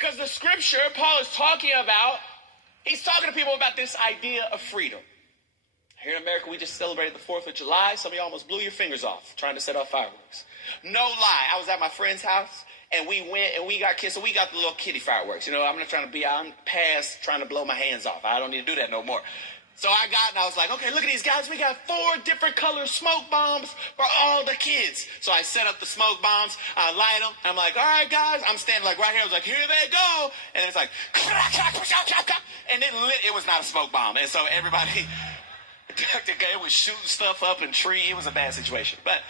Because the scripture Paul is talking about, he's talking to people about this idea of freedom. Here in America, we just celebrated the 4th of July. Some of you almost blew your fingers off trying to set off fireworks. No lie. I was at my friend's house, and we went, and we got kids, so we got the little kiddie fireworks. You know, I'm past trying to blow my hands off. I don't need to do that no more. So I was like, okay, look at these guys. We got 4 different color smoke bombs for all the kids. So I set up the smoke bombs. I light them. I'm like, all right, guys. I'm standing like right here. I was like, here they go. And it's like, and it was not a smoke bomb. And so everybody, it was shooting stuff up in tree. It was a bad situation. But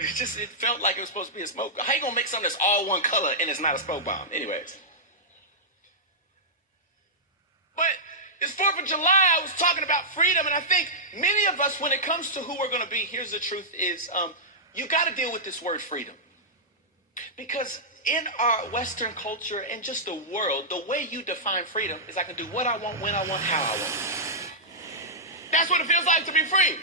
it felt like it was supposed to be a smoke. How you going to make something that's all one color and it's not a smoke bomb? Anyways. But it's 4th of July, I was talking about freedom, and I think many of us, when it comes to who we're going to be, here's the truth is, you got to deal with this word freedom. Because in our Western culture and just the world, the way you define freedom is I can do what I want, when I want, how I want. That's what it feels like to be free.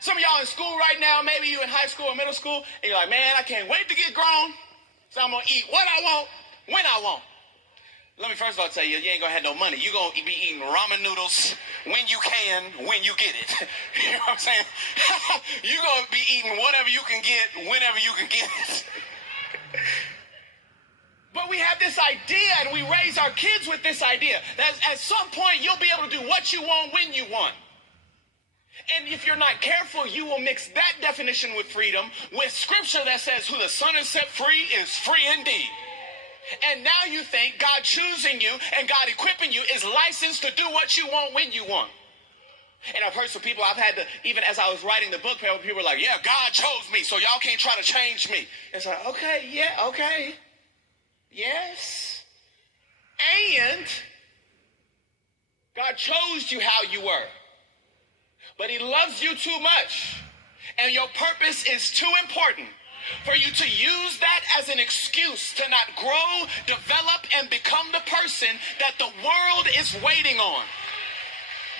Some of y'all in school right now, maybe you in high school or middle school, and you're like, man, I can't wait to get grown, so I'm going to eat what I want, when I want. Let me first of all tell you, you ain't gonna have no money. You're gonna be eating ramen noodles when you can, when you get it. You know what I'm saying? You're gonna be eating whatever you can get, whenever you can get it. But we have this idea, and we raise our kids with this idea, that at some point you'll be able to do what you want, when you want. And if you're not careful, you will mix that definition with freedom with scripture that says, who the Son has set free is free indeed. And now you think God choosing you and God equipping you is licensed to do what you want when you want. And I've heard some people, I've had to, even as I was writing the book, people were like, yeah, God chose me, so y'all can't try to change me. It's like, okay, yeah, okay. Yes. And God chose you how you were. But he loves you too much. And your purpose is too important for you to use that as an excuse to not grow, develop, and become the person that the world is waiting on.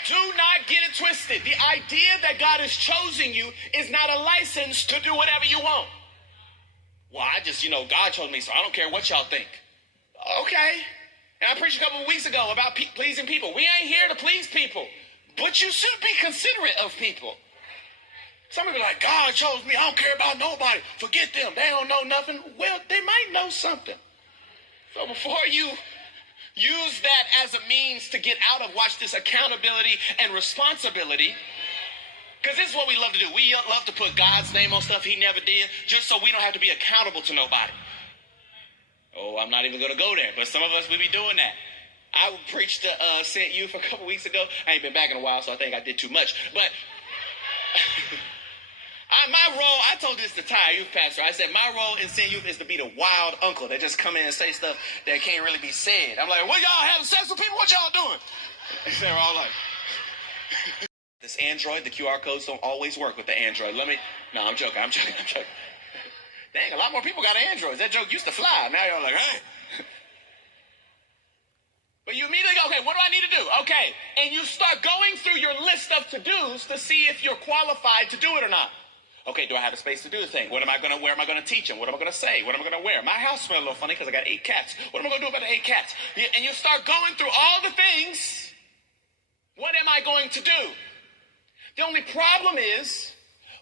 Do not get it twisted. The idea that God has chosen you is not a license to do whatever you want. Well, God chose me, so I don't care what y'all think. Okay. And I preached a couple of weeks ago about pleasing people. We ain't here to please people, but you should be considerate of people. Some people are like, God chose me. I don't care about nobody. Forget them. They don't know nothing. Well, they might know something. So before you use that as a means to get out of, watch this, accountability and responsibility, because this is what we love to do. We love to put God's name on stuff he never did just so we don't have to be accountable to nobody. Oh, I'm not even going to go there, but some of us will be doing that. I preached to St. Youth a couple weeks ago. I ain't been back in a while, so I think I did too much. But my role, I told this to Ty, youth pastor. I said, my role in St. Youth is to be the wild uncle that just come in and say stuff that can't really be said. I'm like, what, y'all having sex with people? What y'all doing? They're all like, this Android, the QR codes don't always work with the Android. No, I'm joking. Dang, a lot more people got Androids. That joke used to fly. Now y'all like, hey. But you immediately go, okay, what do I need to do? Okay, and you start going through your list of to-dos to see if you're qualified to do it or not. Okay, do I have a space to do the thing? What am I going to, where am I going to teach them? What am I going to say? What am I going to wear? My house smells a little funny because I got 8 cats. What am I going to do about the 8 cats? And you start going through all the things. What am I going to do? The only problem is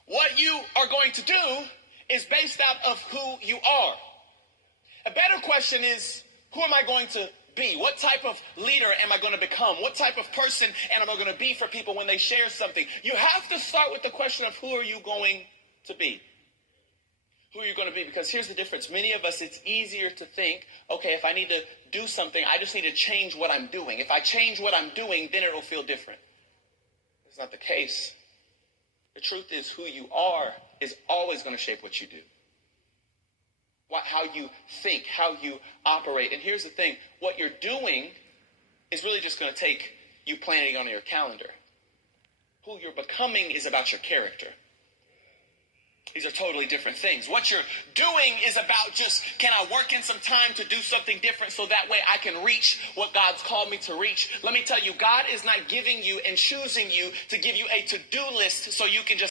what you are going to do is based out of who you are. A better question is, who am I going to be? What type of leader am I going to become? What type of person am I going to be for people when they share something? You have to start with the question of who are you going to be? Who are you going to be? Because here's the difference. Many of us, it's easier to think, okay, if I need to do something, I just need to change what I'm doing. If I change what I'm doing, then it'll feel different. That's not the case. The truth is who you are is always going to shape what you do. How you think, how you operate. And here's the thing, what you're doing is really just going to take you planning on your calendar. Who you're becoming is about your character. These are totally different things. What you're doing is about just, can I work in some time to do something different so that way I can reach what God's called me to reach? Let me tell you, God is not giving you and choosing you to give you a to-do list so you can just